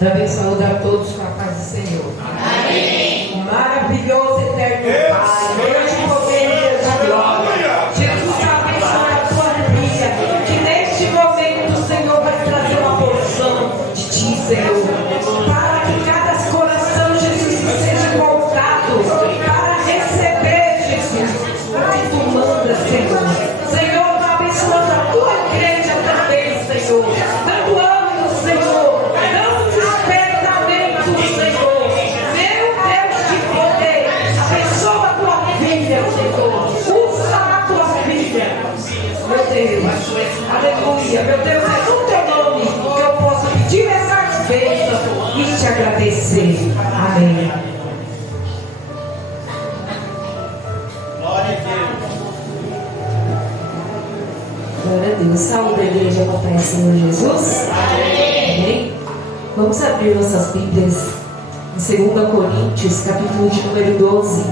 Também saúdo a todos com a paz do Senhor. Amém. Maravilhoso, eterno Pai. Deus de poder, Deus de glória. Jesus abençoe a tua família. Que neste momento o Senhor vai trazer uma porção de ti, Senhor. Para que cada coração, Jesus, seja voltado para receber, Jesus, o que tu manda, Senhor. Senhor, está abençoando a tua igreja também, Senhor. Dando ânimo, Senhor. Dando despertamento, Senhor. Meu Deus de poder. Abençoa a tua filha, Senhor. Usa a tua filha. Meu Deus. Aleluia. Meu Deus, é no teu nome que eu posso pedir essas bênçãos e te agradecer. Amém. Glória a Deus. Glória a Deus. Saúde a igreja com a paz, Senhor Jesus. Amém. Vamos abrir nossas Bíblias em 2 Coríntios, capítulo de número 12.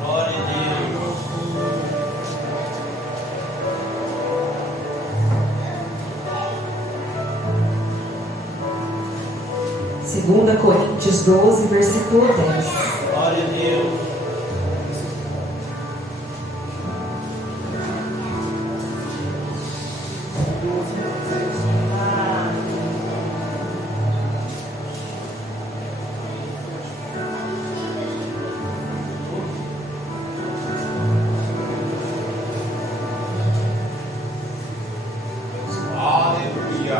Glória a Deus. 2 Coríntios 12, versículo 10. Glória a Deus. Aleluia.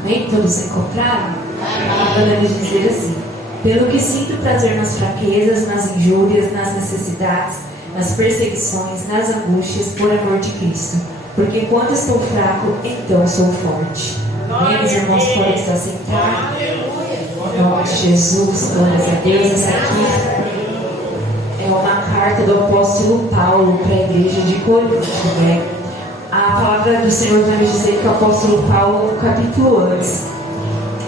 Amém? Todos encontraram? A palavra deve dizer assim: pelo que sinto prazer nas fraquezas, nas injúrias, nas necessidades, nas perseguições, nas angústias, por amor de Cristo. Porque quando estou fraco, então sou forte. Amém? Os irmãos podem estar sentados. Em nome de Jesus, glórias a Deus. Essa aqui é uma carta do apóstolo Paulo para a igreja de Corinto, né? A palavra do Senhor vai me dizer que o apóstolo Paulo, um capítulo antes,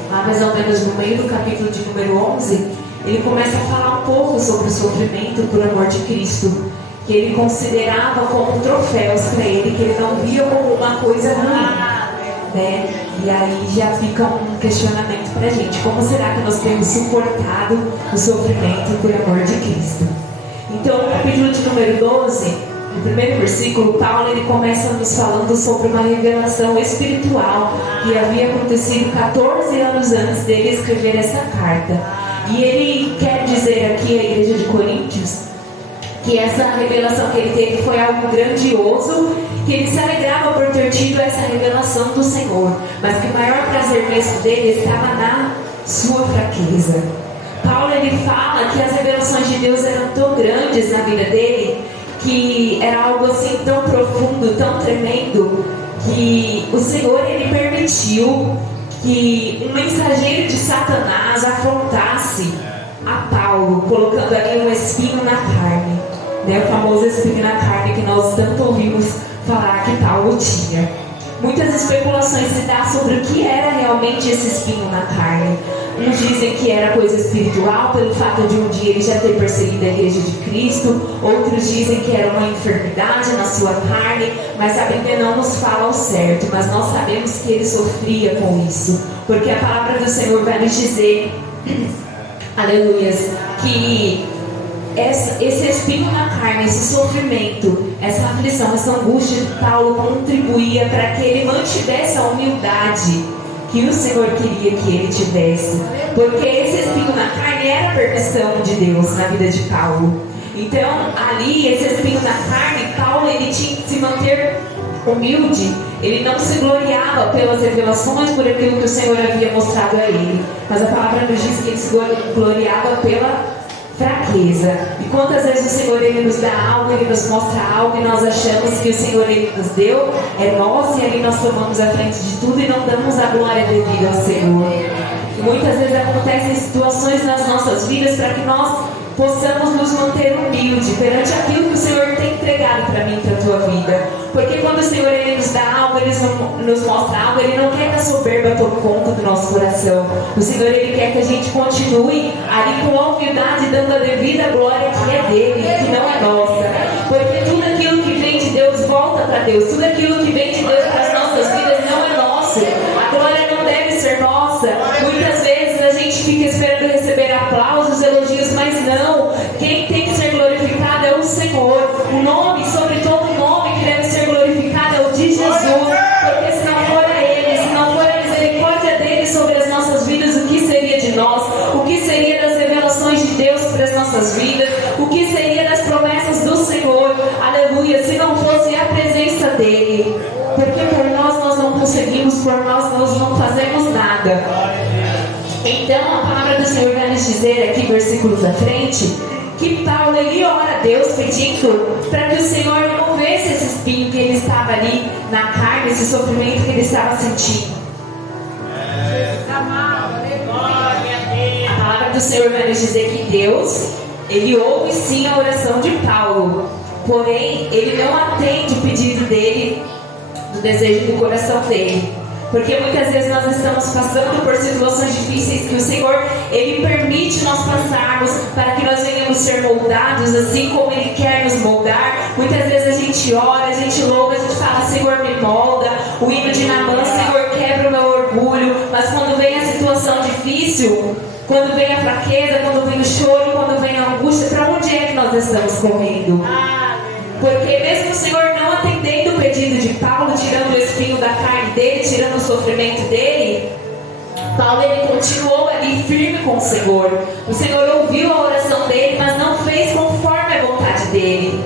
lá mais ou menos no meio do capítulo de número 11, ele começa a falar um pouco sobre o sofrimento por amor de Cristo, que ele considerava como troféus para ele, que ele não via como uma coisa ruim, né? E aí já fica um questionamento para a gente: como será que nós temos suportado o sofrimento por amor de Cristo? Então, no capítulo de número 12, no primeiro versículo, Paulo ele começa nos falando sobre uma revelação espiritual que havia acontecido 14 anos antes dele escrever essa carta. E ele quer dizer aqui à igreja de Coríntios que essa revelação que ele teve foi algo grandioso, que ele se alegrava por ter tido essa revelação do Senhor, mas que o maior prazer mesmo dele estava na sua fraqueza. Paulo ele fala que as revelações de Deus eram tão grandes na vida dele, que era algo assim tão profundo, tão tremendo, que o Senhor ele permitiu que um mensageiro de Satanás afrontasse a Paulo, colocando ali um espinho na carne, né? O famoso espinho na carne que nós tanto ouvimos falar que Paulo tinha. Muitas especulações se dá sobre o que era realmente esse espinho na carne. Uns dizem que era coisa espiritual, pelo fato de um dia ele já ter perseguido a igreja de Cristo. Outros dizem que era uma enfermidade na sua carne, mas a Bíblia não nos fala ao certo. Mas nós sabemos que ele sofria com isso, porque a palavra do Senhor vai nos dizer, aleluias, que esse espinho na carne, esse sofrimento, essa aflição, essa angústia de Paulo contribuía para que ele mantivesse a humildade que o Senhor queria que ele tivesse, porque esse espinho na carne era a permissão de Deus na vida de Paulo. Então ali, esse espinho na carne, Paulo ele tinha que se manter humilde. Ele não se gloriava pelas revelações, por aquilo que o Senhor havia mostrado a ele, mas a palavra nos diz que ele se gloriava pela fraqueza. E quantas vezes o Senhor ele nos dá algo, ele nos mostra algo, e nós achamos que o Senhor ele nos deu, é nosso, e ali nós tomamos a frente de tudo e não damos a glória devida ao Senhor. E muitas vezes acontecem situações nas nossas vidas para que nós possamos nos manter humildes perante aquilo que o Senhor tem entregado para mim e para a tua vida. Porque quando o Senhor ele nos dá algo, Ele nos mostra algo, Ele não quer que a soberba tome conta do nosso coração. O Senhor ele quer que a gente continue ali com a humildade, dando a devida glória que é dele, que não é nossa. Porque tudo aquilo que vem de Deus volta para Deus. Tudo aquilo que vem de Deus para as nossas vidas não é nosso. A glória não deve ser nossa. Muitas vezes a gente fica esperando receber aplausos, elogios, mas não. Quem tem que ser glorificado é o Senhor. O nome, sobre todo nome que deve ser glorificado é o de Jesus. Porque se não for a Ele, se não for a misericórdia dele sobre as nossas vidas, o que seria de nós? O que seria das revelações de Deus para as nossas vidas? O que seria das promessas do Senhor? Aleluia, se não fosse a presença dele. Porque por nós não conseguimos, por nós não fazemos nada. Então a palavra do Senhor vai nos dizer aqui, versículos à frente, que Paulo ele ora a Deus pedindo para que o Senhor removesse esse espinho que ele estava ali na carne, esse sofrimento que ele estava sentindo. A palavra do Senhor vai nos dizer que Deus, ele ouve sim a oração de Paulo, porém ele não atende o pedido dele, do desejo do coração dele. Porque muitas vezes nós estamos passando por situações difíceis que o Senhor, Ele permite nós passarmos para que nós venhamos ser moldados assim como Ele quer nos moldar. Muitas vezes a gente ora, a gente louva, a gente fala, Senhor me molda. O hino de Naamã, Senhor quebra o meu orgulho. Mas quando vem a situação difícil, quando vem a fraqueza, quando vem o choro, quando vem a angústia, para onde é que nós estamos correndo? Porque mesmo o Senhor não atendendo o pedido de Paulo, tirando o espinho da carne dele, tirando o sofrimento dele, Paulo ele continuou ali firme com o Senhor. O Senhor ouviu a oração dele, mas não fez conforme a vontade dele.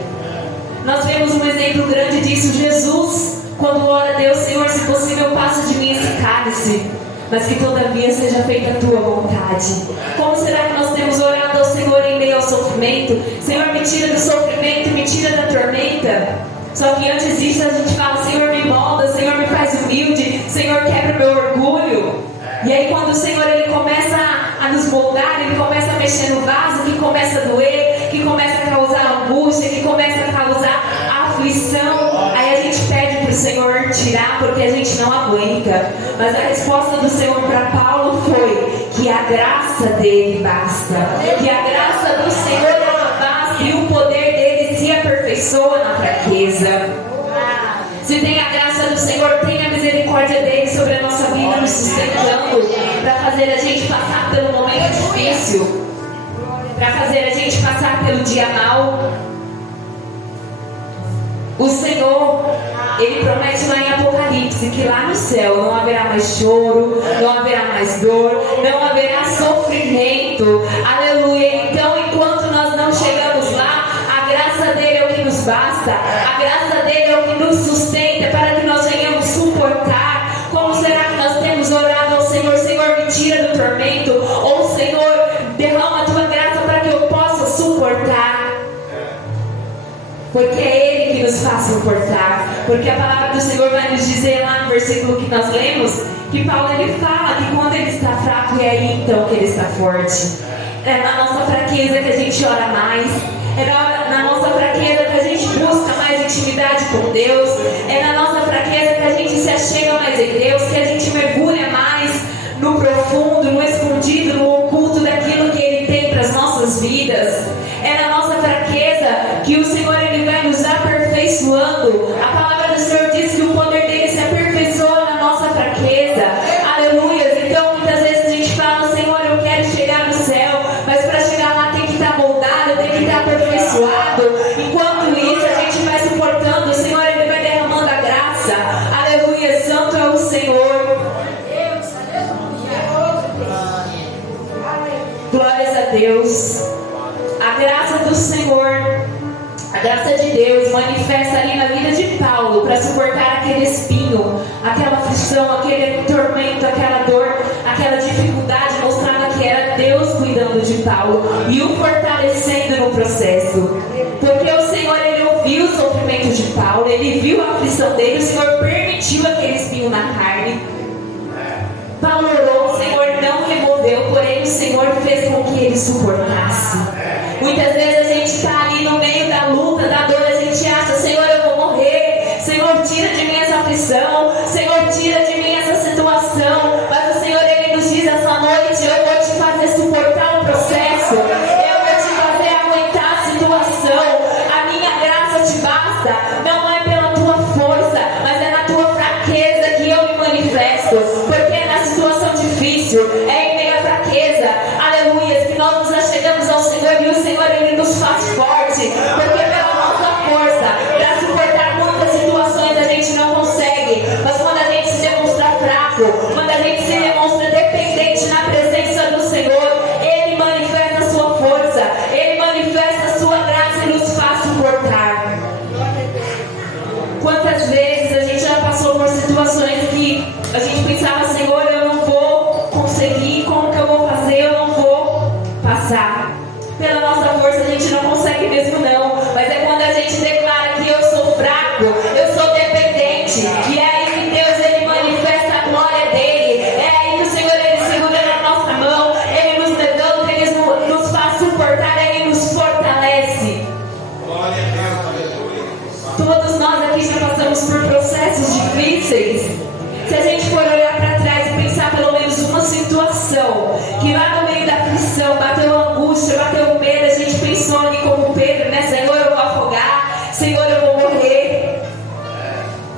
Nós vemos um exemplo grande disso, Jesus, quando ora a Deus, Senhor, se possível passa de mim esse cálice, mas que todavia seja feita a tua vontade. Como será que nós temos orado ao Senhor em meio ao sofrimento? Senhor, me tira do sofrimento, me tira da tormenta. Só que antes disso a gente fala, Senhor, me molda, Senhor, me faz humilde, Senhor, quebra o meu orgulho. E aí quando o Senhor ele começa a nos moldar, Ele começa a mexer no vaso, que começa a doer, que começa a causar angústia, que começa a causar aflição, aí a gente pede para o Senhor tirar, porque a gente não aguenta. Mas a resposta do Senhor para Paulo foi que a graça dele basta, que a graça do Senhor ela basta e o poder dele se aperfeiçoa na fraqueza. Se tem a graça do Senhor, tem a misericórdia dele sobre a nossa vida, nos sustentando, para fazer a gente passar pelo momento difícil, para fazer a gente passar pelo dia mau. O Senhor, Ele promete lá em Apocalipse que lá no céu não haverá mais choro, não haverá mais dor, não haverá sofrimento. Aleluia. Então, enquanto nós não chegamos lá, a graça dele é o que nos basta, a graça dele é o que nos sustenta para que nós venhamos suportar. Como será que nós temos orado ao Senhor? Senhor, me tira do tormento, ou Senhor, derrama a tua graça para que eu possa suportar. Porque é Ele que nos faz suportar. Porque a palavra do Senhor vai nos dizer lá no versículo que nós lemos, que Paulo ele fala que quando ele está fraco é aí então que ele está forte. É na nossa fraqueza que a gente ora mais, é na nossa fraqueza que a gente busca mais intimidade com Deus, é na nossa fraqueza que a gente se achega mais em Deus, que a gente mergulha mais no profundo, no escondido, no oculto daquilo que Ele tem para as nossas vidas. É na nossa fraqueza que o Senhor ele vai nos aperfeiçoando. A palavra do Senhor diz que o poder dele se aperfeiçoa na nossa fraqueza. Aleluia. Então muitas vezes a gente fala, Senhor, eu quero chegar no céu, mas para chegar lá tem que estar moldado, tem que estar aperfeiçoado. Enquanto isso a gente vai suportando, o Senhor ele vai derramando a graça. Aleluia. Santo é o Senhor. Glórias a Deus. A graça do Senhor, a graça de Deus manifesta ali na vida de Paulo para suportar aquele espinho, aquela aflição, aquele tormento, aquela dor, aquela dificuldade. Mostrava que era Deus cuidando de Paulo e o fortalecendo no processo. Porque o Senhor ele ouviu o sofrimento de Paulo, ele viu a aflição dele, o Senhor permitiu aquele espinho na carne. Paulo orou, o Senhor não removeu, porém o Senhor fez com que ele suportasse. Muitas vezes a gente está ali no meio da luta, da dor, a gente acha, Senhor, aflição. Senhor, tira de mim essa situação. Mas o Senhor, Ele nos diz essa noite: eu vou te fazer suportar o processo. Eu vou te fazer aguentar a situação. A minha graça te basta. Não é pela tua força, mas é na tua fraqueza que eu me manifesto. Porque é na situação difícil, é em meio à fraqueza, aleluia, que nós nos achegamos ao Senhor, e o Senhor, Ele nos faz forte. Porque pela nossa força, para suportar muitas situações, a gente não consegue. Mas quando a gente se demonstra fraco, quando a gente se demonstra dependente na presença do Senhor, Ele manifesta a sua força, Ele manifesta a sua graça e nos faz suportar. Quantas vezes a gente já passou por situações que a gente pensava: Senhor, eu não vou conseguir, como que eu vou fazer? Eu não vou passar. Pela nossa força a gente não consegue mesmo não, mas é quando a gente declara que eu sou fraco, eu sou dependente, e é aí que Deus, Ele manifesta a glória dEle. É aí que o Senhor, Ele segura na nossa mão, Ele nos levanta, Ele nos faz suportar, Ele nos fortalece. Glória a Deus, aleluia. Todos nós aqui já passamos por processos difíceis. Se a gente for olhar para trás e pensar pelo menos uma situação que lá no meio da aflição bateu angústia, bateu medo, a gente pensou ali como Pedro, né? Senhor, eu vou afogar, Senhor, eu vou morrer.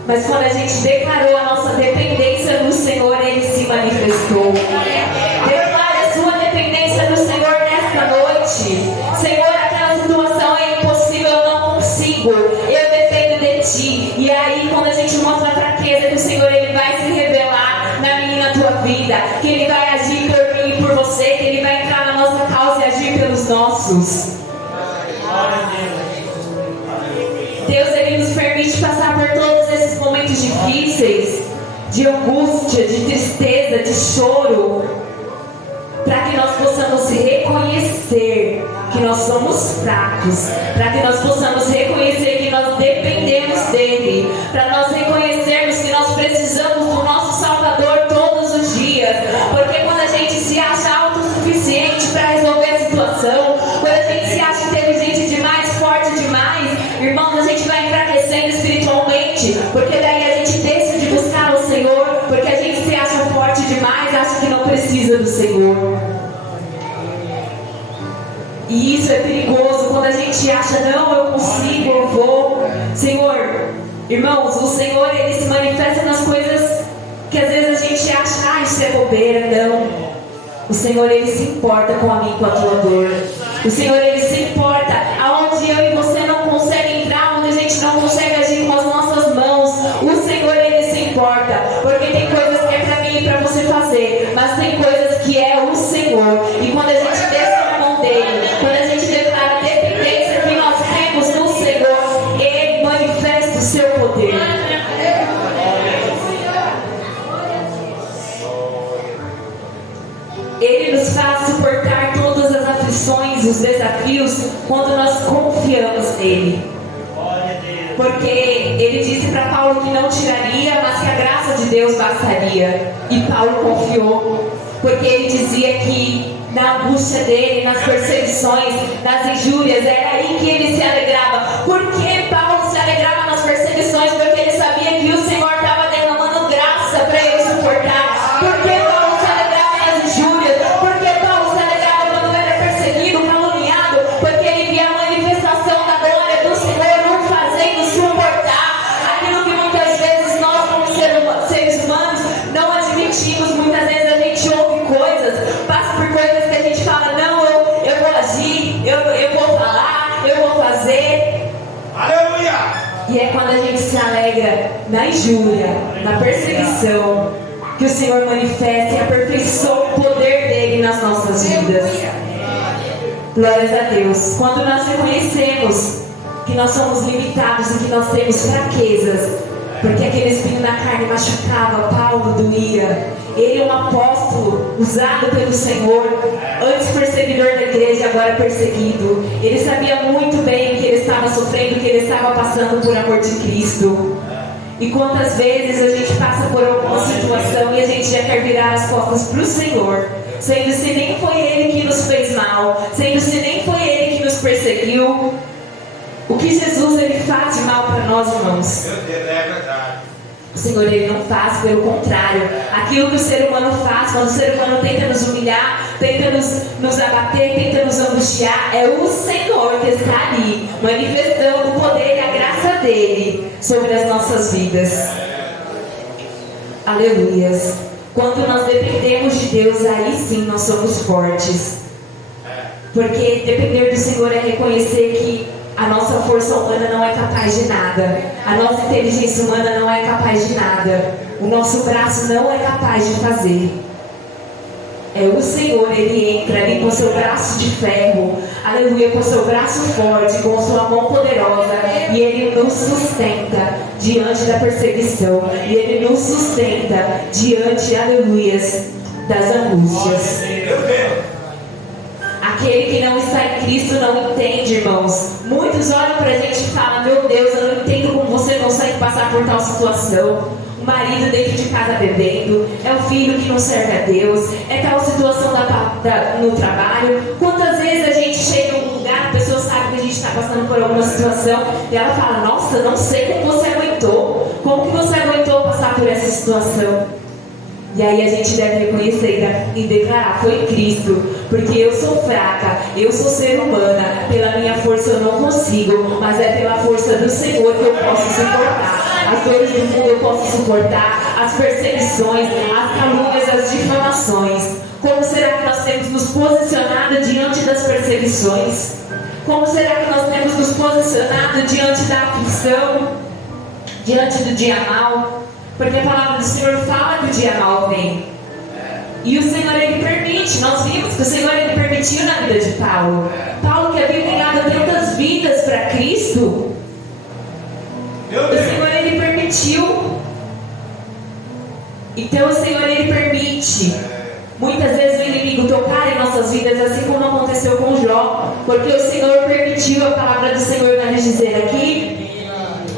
Mas quando a gente declarou a nossa dependência no Senhor, Ele se manifestou. Declare a sua dependência no Senhor nesta noite. Senhor, aquela situação é impossível, eu não consigo, eu dependo de Ti. E aí, quando a gente mostra a fraqueza, que o Senhor, Ele vai se revelar na minha e na tua vida, que Ele vai agir por mim e por você, que Ele vai entrar na nossa causa e agir pelos nossos. Glória a Deus. Deus, Ele nos permite passar por todos esses momentos difíceis, de angústia, de tristeza, de choro, para que nós possamos reconhecer que nós somos fracos, para que nós possamos reconhecer que nós dependemos dEle, para nós reconhecermos que nós precisamos do nosso Salvador todos os dias. Porque quando a gente se acha autossuficiente para resolver a situação, quando a gente se acha inteligente demais, forte demais, irmãos, a gente vai enfraquecendo espiritualmente, porque daí a gente deixa de buscar o Senhor, porque a gente se acha forte demais, acha que não precisa do Senhor. E isso é perigoso quando a gente acha: não, eu consigo, eu vou. Senhor, irmãos, o Senhor, Ele se manifesta nas coisas que às vezes a gente acha: isso é bobeira. Não. O Senhor, Ele se importa com a minha e com a tua dor. O Senhor, Ele se importa aonde eu e você não conseguem entrar, onde a gente não consegue agir com as nossas mãos. O Senhor, Ele se importa, porque tem coisas que é para mim e para você fazer, mas tem coisas que é o Senhor. E quando a gente desce na mão dEle, quando a gente declara a dependência que nós temos no Senhor, Ele manifesta o seu poder. Ele nos faz suportar todas as aflições, os desafios, quando nós confiamos nele. Glória a Deus. Porque Ele disse para Paulo que não tiraria, mas que a graça de Deus bastaria. E Paulo confiou, porque ele dizia que na angústia dele, nas perseguições, nas injúrias, era aí que ele se alegrava. Por que Paulo se alegrava nas perseguições? Porque ele sabia que o Senhor estava derramando graça para ele suportar. Por que Paulo se alegrava nas injúrias? Por que Paulo se alegrava quando era perseguido, caluniado? Porque ele via a manifestação da glória do Senhor nos fazendo suportar aquilo que muitas vezes nós, como seres humanos, não admitimos. Muitas vezes a gente ouve coisas, passa por coisas que a gente fala: não, eu vou agir, eu vou falar, eu vou fazer. Aleluia! E é quando a gente se alegra na injúria, na perseguição, que o Senhor manifesta e aperfeiçoa o poder dele nas nossas vidas. Glórias a Deus. Quando nós reconhecemos que nós somos limitados e que nós temos fraquezas, porque aquele espinho na carne machucava, Paulo doía. Ele é um apóstolo usado pelo Senhor, antes perseguidor da igreja, agora perseguido. Ele sabia muito bem o que ele estava sofrendo, o que ele estava passando por amor de Cristo. E quantas vezes a gente passa por alguma situação e a gente já quer virar as costas para o Senhor, sendo se nem foi Ele que nos fez mal, sendo se nem foi Ele que nos perseguiu. O que Jesus ele faz de mal para nós, irmãos? Meu Deus, é verdade. O Senhor, Ele não faz, pelo contrário. Aquilo que o ser humano faz, quando o ser humano tenta nos humilhar, tenta nos abater, tenta nos angustiar, é o Senhor que está ali, manifestando o poder e a graça dEle sobre as nossas vidas. Aleluias. Quando nós dependemos de Deus, aí sim nós somos fortes. Porque depender do Senhor é reconhecer que a nossa força humana não é capaz de nada. A nossa inteligência humana não é capaz de nada. O nosso braço não é capaz de fazer. É o Senhor, Ele entra ali com o seu braço de ferro, aleluia, com o seu braço forte, com a sua mão poderosa, e Ele nos sustenta diante da perseguição, e Ele nos sustenta diante, aleluias, das angústias. Aquele que não está em Cristo não entende, irmãos. Muitos olham pra gente e falam: meu Deus, eu não entendo como você consegue passar por tal situação. O marido dentro de casa bebendo, é o filho que não serve a Deus, é tal situação no trabalho. Quantas vezes a gente chega em um lugar, a pessoa sabe que a gente está passando por alguma situação, e ela fala: nossa, não sei como você aguentou. Como que você aguentou passar por essa situação? E aí a gente deve reconhecer e declarar: foi Cristo, porque eu sou fraca, eu sou ser humana, pela minha força eu não consigo, mas é pela força do Senhor que eu posso suportar. As dores do mundo eu posso suportar, as perseguições, as calúnias, as difamações. Como será que nós temos nos posicionado diante das perseguições? Como será que nós temos nos posicionado diante da aflição, diante do dia mau? Porque a palavra do Senhor fala que o dia mau vem. E o Senhor, Ele permite. Nós vimos que o Senhor, Ele permitiu na vida de Paulo. Paulo, que havia ganhado tantas vidas para Cristo, o Senhor, Ele permitiu. Então o Senhor, Ele permite muitas vezes o inimigo tocar em nossas vidas, assim como aconteceu com Jó, porque o Senhor permitiu. A palavra do Senhor vai nos dizer aqui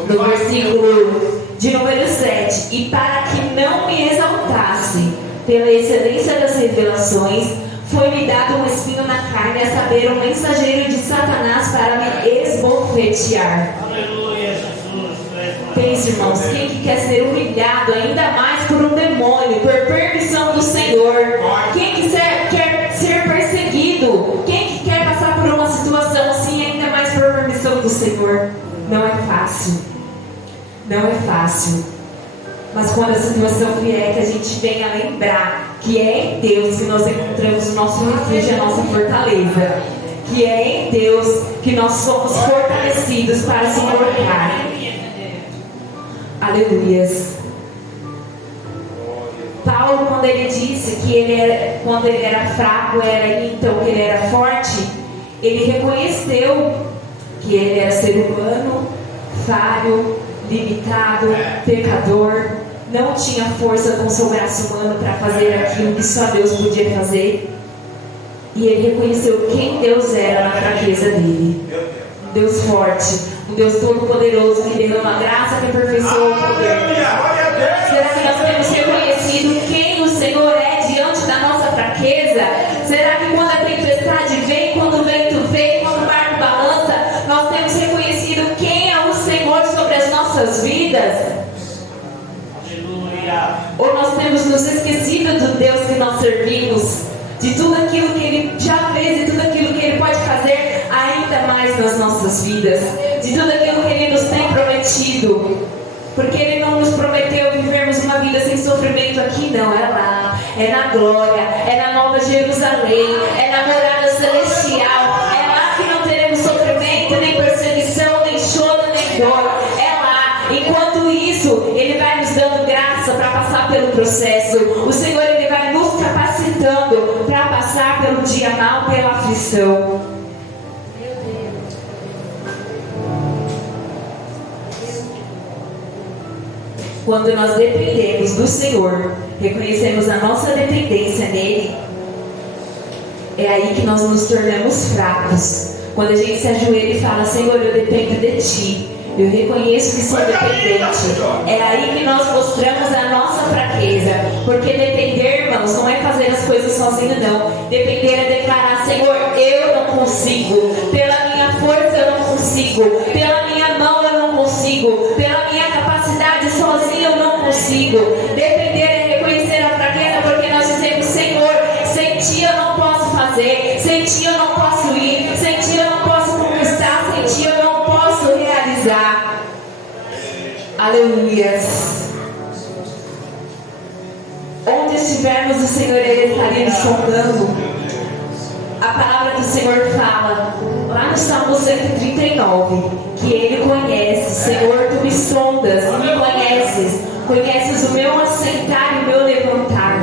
no versículo de número 7: e para que não me exaltasse pela excelência das revelações, foi-me dado um espinho na carne, a saber, um mensageiro de Satanás para me esbofetear. Aleluia, Jesus. Pense, irmãos, quem que quer ser humilhado ainda mais por um demônio, por permissão do Senhor? Quem que quer ser perseguido? Quem que quer passar por uma situação assim, ainda mais por permissão do Senhor? Não é fácil. Não é fácil. Mas quando a situação vier, que a gente venha lembrar que é em Deus que nós encontramos o nosso refúgio, a nossa fortaleza. Que é em Deus que nós somos fortalecidos para suportar. Aleluias. Paulo, quando ele disse que quando ele era fraco, então que ele era forte, ele reconheceu que ele era ser humano, falho, limitado, pecador, não tinha força com seu braço humano para fazer aquilo que só Deus podia fazer. E ele reconheceu quem Deus era na fraqueza dele. Um Deus forte, um Deus todo-poderoso que derrama a graça, que aperfeiçoa o poder. Será que nós temos reconhecido quem o Senhor é diante da nossa fraqueza? Será que quando a tempestade vem, quando o vento vem, quando o barco balança, nós temos reconhecido quem é o Senhor sobre as nossas vidas? Aleluia. Ou nós temos nos esquecido do Deus que nós servimos, de tudo aquilo que Ele já fez e tudo aquilo que Ele pode fazer ainda mais nas nossas vidas, de tudo aquilo que Ele nos tem prometido? Porque Ele não nos prometeu vivermos uma vida sem sofrimento aqui, não. É lá, é na glória, é na Nova Jerusalém, é na morada celestial. É lá que não teremos sofrimento, nem perseguição, nem choro, nem dor. É lá. Enquanto isso, Ele vai nos dando graça para passar pelo processo. O Senhor, Ele vai nos capacitando para passar pelo dia mau, pela aflição. Quando nós dependemos do Senhor, reconhecemos a nossa dependência nele, é aí que nós nos tornamos fracos. Quando a gente se ajoelha e fala: Senhor, eu dependo de Ti, eu reconheço que sou dependente, é aí que nós mostramos a nossa fraqueza. Porque depender, irmãos, não é fazer as coisas sozinho, não. Depender é declarar: Senhor, eu não consigo, pela minha força eu não consigo, pela minha mão eu não consigo, pela minha capacidade sozinho eu não consigo. consigo. Depender é reconhecer a fraqueza, porque nós dizemos: Senhor, sem ti eu não posso fazer, sem ti eu não posso ir, sem ti eu não posso conquistar, sem ti eu não posso realizar. Aleluias. Onde estivermos, o Senhor Ele estaria nos sondando. A palavra do Senhor fala, lá no Salmo 139, que Ele conhece. Senhor, Tu me sondas, me conheces o meu assentar e o meu levantar.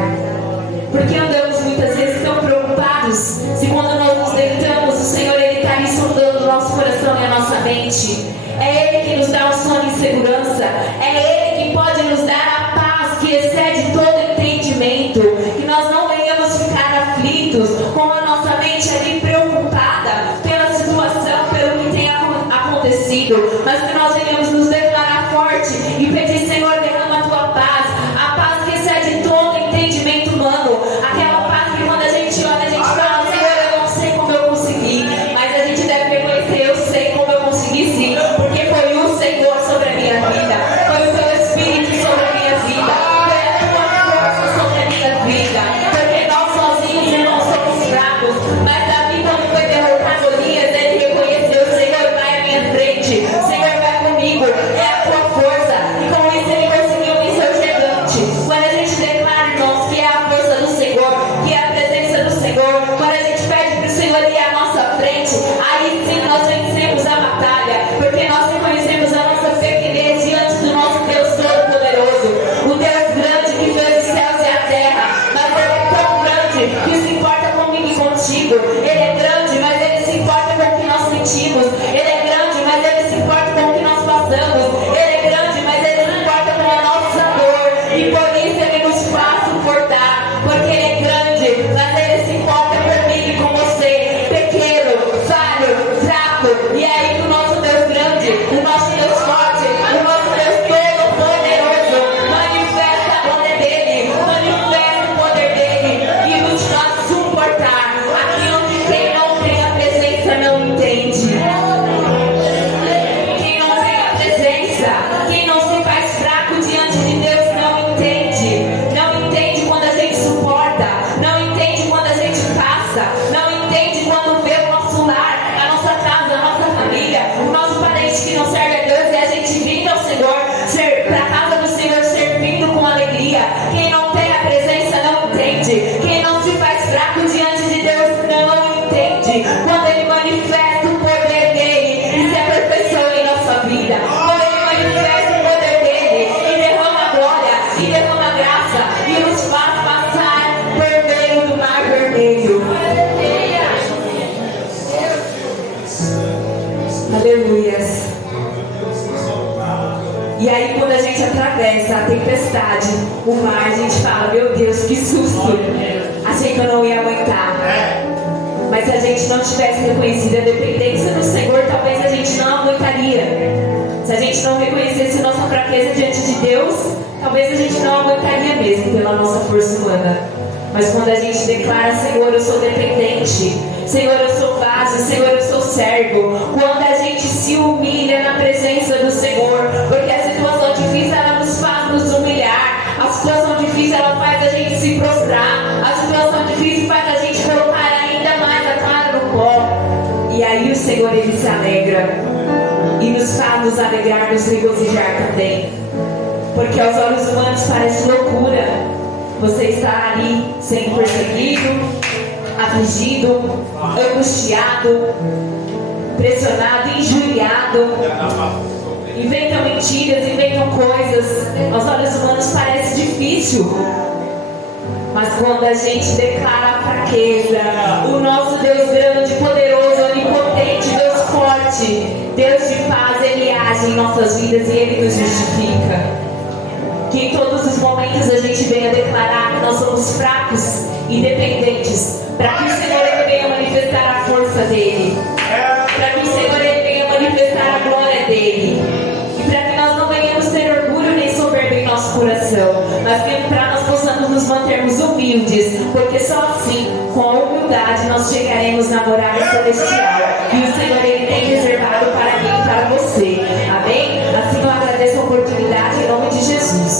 Porque andamos muitas vezes tão preocupados, se quando nós nos deitamos, o Senhor Ele está ali sondando o nosso coração e a nossa mente. É Ele que nos dá o sono em segurança, é Ele que pode nos dar a paz que excede todo entendimento, que nós não venhamos ficar aflitos, com a nossa mente ali preocupada pela situação, pelo que tem acontecido, mas que nós venhamos nos declarar forte e pedir: Senhor, derrama a Tua paz, a paz que excede todo entendimento humano, aquela paz que quando a gente olha, a gente fala: Senhor, eu não sei como eu consegui, mas a gente deve reconhecer: eu sei como eu consegui sim, porque foi o Senhor sobre a minha vida, foi o Teu Espírito sobre a minha vida, foi a Tua força sobre a minha vida, porque nós sozinhos não somos fracos. Mas Davi, quando foi derrotar Golias, ele reconheceu: Senhor, vai à minha frente, Senhor, vai comigo, é a Tua força, e com isso ele conseguiu vencer o gigante. Quando a gente declara, irmãos, que é a força do Senhor, que é a presença do Senhor, quando a gente pede para o Senhor ir à nossa frente, aí sim nós vencemos a batalha, porque nós reconhecemos a nossa pequenez diante do nosso Deus Todo-Poderoso, o Deus grande que fez os céus e a terra. Mas Ele é tão grande que se importa comigo e contigo. Ele é grande, mas Ele se importa com o que nós sentimos. Ele é grande, mas Ele se importa com o que nós passamos. Ele é grande, mas Ele se importa com a nossa dor, e por isso Ele nos faz suportar, porque Ele é grande, mas Ele se importa comigo e com você, pequeno, falho, fraco. E aí o nosso Deus grande, o nosso Deus forte, o nosso Deus Todo-Poderoso manifesta a glória dele, manifesta o poder dele e nos faz suportar. Aqui onde quem não tem a presença não entende. Quem não tem a presença, quem não se faz fraco diante de Deus não entende. Não entende quando a gente suporta, não entende quando a gente passa, não entende quando vê o nosso lar, a nossa casa, a nossa família, o nosso parente que não serve a Deus, e a gente vindo ao Senhor, para a casa do Senhor, servindo com alegria. Quem não tem a presença não entende. Quem não se faz fraco diante de Deus não entende. Quando Ele manifesta o poder dele e se aperfeiçoa em nossa vida, quando Ele manifesta o poder dele e derrama a glória, e derrama a graça, e nos faz passar por meio do mar vermelho. Aleluias. E aí quando a gente atravessa a tempestade, o mar, a gente fala: meu Deus, que susto, achei que eu não ia aguentar. Mas se a gente não tivesse reconhecido a dependência do Senhor, talvez a gente não aguentaria. Se a gente não reconhecesse nossa fraqueza diante de Deus, talvez a gente não aguentaria mesmo pela nossa força humana. Mas quando a gente declara: Senhor, eu sou dependente, Senhor, eu sou vaso, Senhor, eu sou servo. Quando a gente se humilha na presença do Senhor, porque a situação difícil ela nos faz nos humilhar, a situação difícil ela faz a gente se prostrar, a situação difícil faz a gente colocar ainda mais a cara no pó. E aí o Senhor Ele se alegra e nos faz nos alegrar, nos regozijar também. Porque aos olhos humanos parece loucura você estar ali sendo perseguido, afligido, angustiado, pressionado, injuriado. Inventam mentiras, inventam coisas. Aos olhos humanos parece difícil. Mas quando a gente declara a fraqueza, o nosso Deus grande, poderoso, onipotente, Deus forte, Deus de paz, Ele age em nossas vidas e Ele nos justifica. Que em todos os momentos a gente venha declarar que nós somos fracos e dependentes, para que o Senhor Ele venha manifestar a força dEle, para que o Senhor Ele venha manifestar a glória dEle, e para que nós não venhamos ter orgulho nem soberba em nosso coração, mas que para nós possamos nos mantermos humildes, porque só assim, com a humildade, nós chegaremos na morada celestial, e o Senhor Ele tem reservado para mim e para você. Amém? Assim eu agradeço a oportunidade em nome de Jesus.